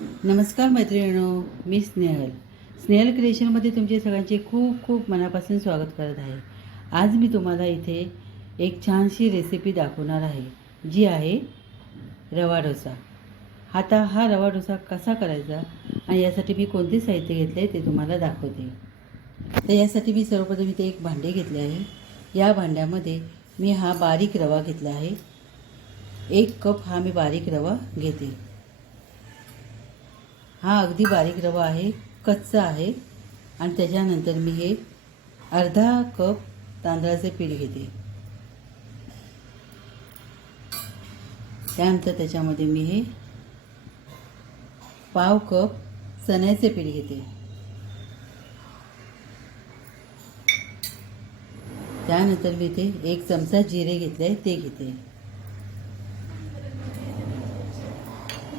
नमस्कार मैत्रिणींनो मी स्नेहल. स्नेहल क्रिएशनमध्ये तुमचे सगळ्यांचे खूप खूप मनापासून स्वागत करत आहे. आज मी तुम्हाला इथे एक छानशी रेसिपी दाखवणार आहे जी आहे रवा डोसा. आता हा रवा डोसा कसा करायचा आणि यासाठी मी कोणते साहित्य घेतले आहे ते तुम्हाला दाखवते. तर यासाठी मी सर्वप्रथम इथे एक भांडे घेतले आहे. या भांड्यामध्ये मी हा बारीक रवा घेतला आहे. एक कप हा मी बारीक रवा घेते. हा अगदी बारीक रवा आहे कच्चा आहे. आणि त्याच्यानंतर मी हे अर्धा कप तांदळाचे पीठ घेते. त्यानंतर त्याच्यामध्ये मी हे पाव कप चण्याचे पीठ घेते. त्यानंतर मी इथे एक चमचा जिरे घेतले आहे ते घेते.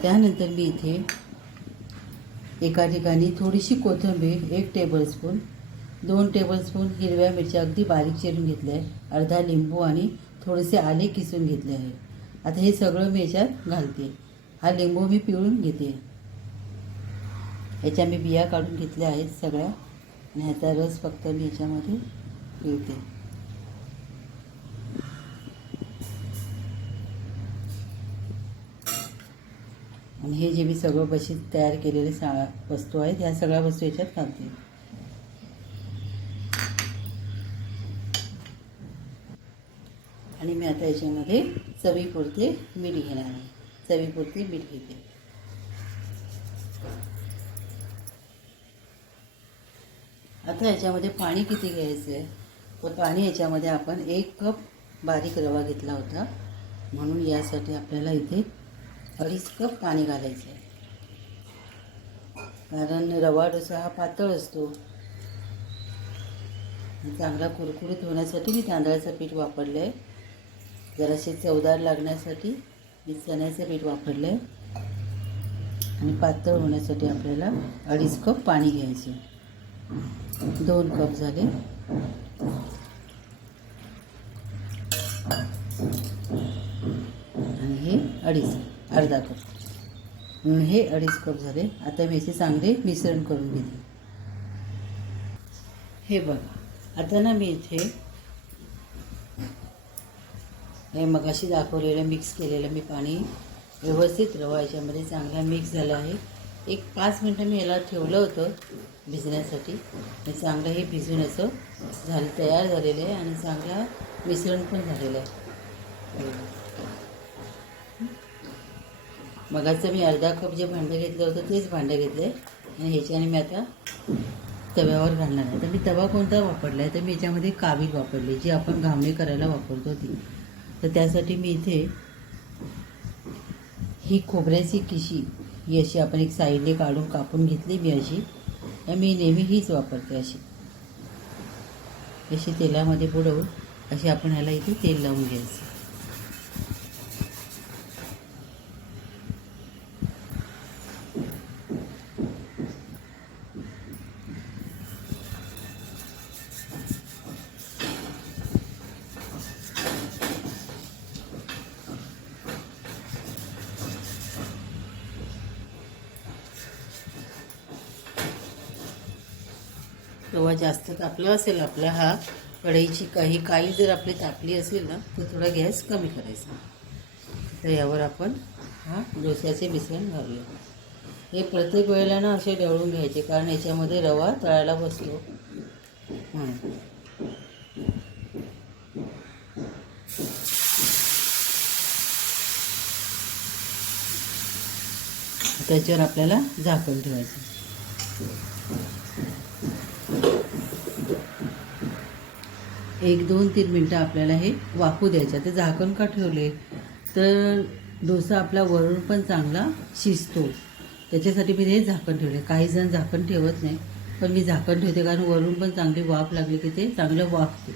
त्यानंतर मी इथे एका ठिकाणी थोडीशी कोथिंबीर एक टेबलस्पून दोन टेबलस्पून हिरव्या मिरच्या अगदी बारीक चिरून घेतल्या आहे अर्धा लिंबू आणि थोडेसे आले किसून घेतले आहे. आता हे सगळं मी याच्यात घालते. हा लिंबू मी पिळून घेते. याच्या मी बिया काढून घेतल्या आहेत सगळ्या. आणि ह्याचा रस फक्त मी याच्यामध्ये पिळते. आणि हे जे मी सगळं बशी तयार केलेले सा वस्तू आहेत ह्या सगळ्या वस्तू याच्यात घालते. आणि मी आता याच्यामध्ये चवीपुरते मीठ घेणार आहे. चवीपुरते मीठ घेते. आता याच्यामध्ये पाणी किती घ्यायचं आहे? तर पाणी याच्यामध्ये आपण एक कप बारीक रवा घेतला होता. म्हणून यासाठी आपल्याला इथे अडीच कप पाणी घालायचं. आहे कारण रवा डोसा हा पातळ असतो. चांगला कुरकुरीत होण्यासाठी मी तांदळाचं पीठ वापरलं आहे जरासे चवदार लागण्यासाठी मी चण्याचं पीठ वापरलं आहे आणि पातळ होण्यासाठी आपल्याला अडीच कप पाणी घ्यायचे. दोन कप झाले. आणि हे अडीच. अर्धा कप. म्हणून हे अडीच कप झाले. आता मी याचे चांगले मिश्रण करून घेते. हे बघा. आता ना मी इथे हे मगाशी दाखवलेलं मिक्स केलेलं मी पाणी व्यवस्थित रवा याच्यामध्ये चांगला मिक्स झाला आहे. एक पाच मिनटं मी याला ठेवलं होतं भिजण्यासाठी. हे चांगलं हे भिजून असं झालं तयार झालेलं आहे आणि चांगला मिश्रण पण झालेलं आहे. मगाचं मी अर्धा कप जे भांडं घेतलं होतं तेच भांडं घेतलं. आहे आणि ह्याच्याने मी आता तव्यावर घालणार आहे. तर मी तवा कोणता वापरला आहे? तर मी याच्यामध्ये कावी वापरली जी आपण घामणी करायला वापरतो ती. तर त्यासाठी मी इथे ही खोबऱ्याची किशी ही अशी आपण एक साईडने काढून कापून घेतली मी अशी. तर मी नेहमी हीच वापरते अशी. अशी तेलामध्ये बुडवून अशी आपण ह्याला इथे तेल लावून घ्यायचं. रवा जास्त तापला असेल आपला हा कढईची काही काही जर आपली तापली असेल ना तर थोडा गॅस कमी करायचा. तर यावर आपण हा डोस्याचे मिश्रण घालूया. हे प्रत्येक वेळेला ना असे ढवळून घ्यायचे कारण याच्यामध्ये रवा तळायला बसतो. म्हणून त्याच्यावर आपल्याला झाकण ठेवायचं. एक दोन तीन मिनटं आपल्याला हे वाफू द्यायचं. ते झाकण का ठेवले? तर डोसा आपला वरून पण चांगला शिजतो. त्याच्यासाठी मी हे झाकण ठेवले. काही जण झाकण ठेवत नाही पण मी झाकण ठेवते कारण वरून पण चांगली वाफ लागली की ते चांगलं वाफते.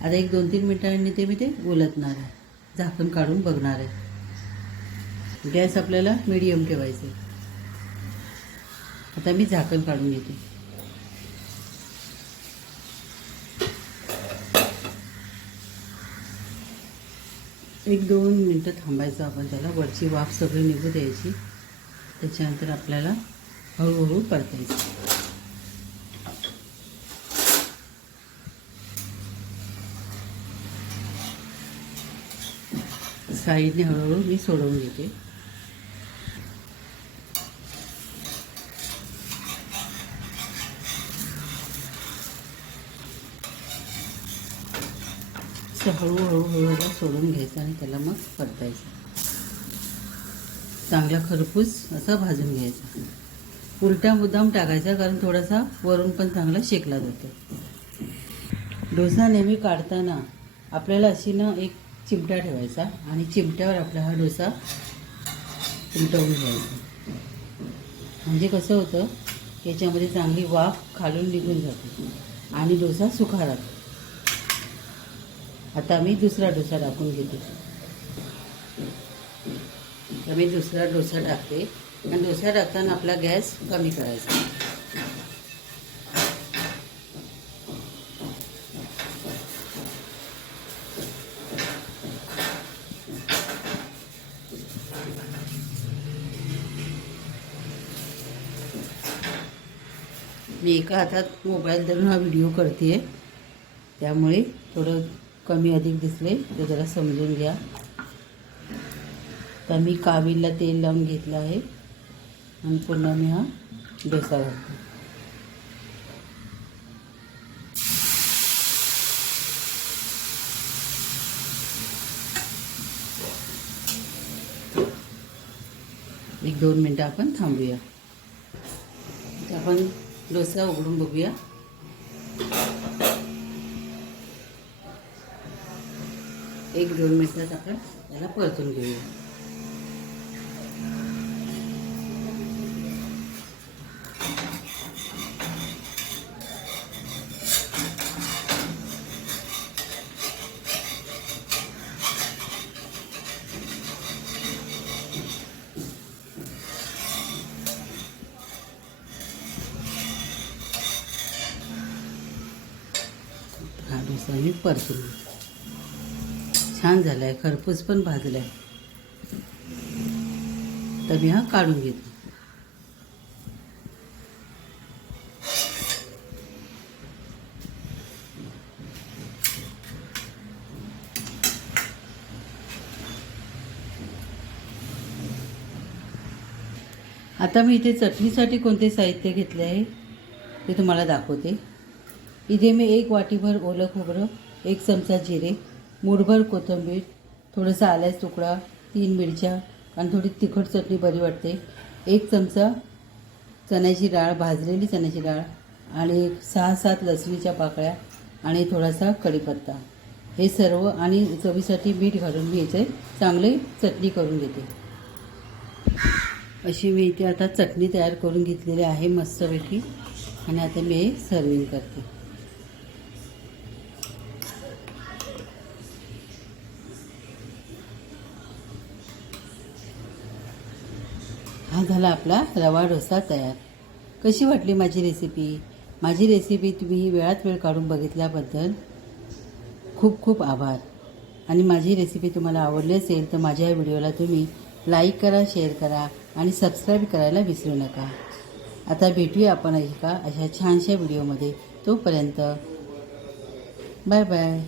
आता एक दोन तीन मिनटांनी ते मी ते उलटणार आहे. झाकण काढून बघणार आहे. गॅस आपल्याला मिडियम ठेवायचे आता मी झाकण काढून घेते. एक दोन मिनटं थांबायचं आपण त्याला. वरची वाफ सगळी निघू द्यायची. त्याच्यानंतर आपल्याला हळूहळू परतायचं. साईडने हळूहळू मी सोडवून घेते असं हळूहळू हळूहळू सोडून घ्यायचं आणि त्याला मग परतायचं. चांगला खरपूस असा भाजून घ्यायचा. उलटा मुद्दाम टाकायचा कारण थोडासा वरून पण चांगला शेकला जातो. डोसा नेहमी काढताना आपल्याला अशी ना एक चिमटा ठेवायचा आणि चिमट्यावर आपला हा डोसा उलटवून घ्यायचा. म्हणजे कसं होतं याच्यामध्ये चांगली वाफ खालून निघून जाते आणि डोसा सुखा राहतो आता मी दुसरा डोसा टाकून घेते. तर मी दुसरा डोसा टाकते. आणि डोसा टाकताना आपला गॅस कमी करायचा. मी एका हातात मोबाईल धरून हा व्हिडिओ करते त्यामुळे थोडं कमी अधिक दिसले तर जरा समजून घ्या. तर मी कावीला तेल लावून घेतलं आहे. आणि पुन्हा मी हा डोसा घालतो. एक दोन मिनटं आपण थांबूया. तर आपण डोसा उघडून बघूया. एक दोन मिनटात आपण त्याला परतून घेऊया. हा डोसा मी परतून घेऊ छान झाला आहे खरपूस पण भाजला आहे तर मी हा काढून घेतो. आता मी इथे चटणीसाठी कोणते साहित्य घेतले आहे ते तुम्हाला दाखवते. इथे मी एक वाटीभर ओलं खोबरं एक चमचा जिरे मुठभर कोथिंबीर थोडंसं आल्यास तुकडा तीन मिरच्या आणि थोडी तिखट चटणी बरी वाटते. एक चमचा चण्याची डाळ भाजलेली चण्याची डाळ आणि एक सहा सात लसणीच्या पाकळ्या आणि थोडासा कढीपत्ता. हे सर्व आणि चवीसाठी मीठ घालून मी याचे चांगले चटणी करून घेते. अशी मी इथे आता चटणी तयार करून घेतलेली आहे मस्तपैकी आणि आता मी हे सर्विंग करते. हा झाला आपला रवा डोसा तयार. कशी वाटली माझी रेसिपी माझी रेसिपी तुम्ही वेळात वेळ काढून बघितल्याबद्दल खूप खूप आभार. आणि माझी रेसिपी तुम्हाला आवडली असेल तर माझ्या या व्हिडिओला तुम्ही लाईक करा शेअर करा आणि सबस्क्राईब करायला विसरू नका. आता भेटूया आपण एका अशा छानशा व्हिडिओमध्ये. तोपर्यंत बाय बाय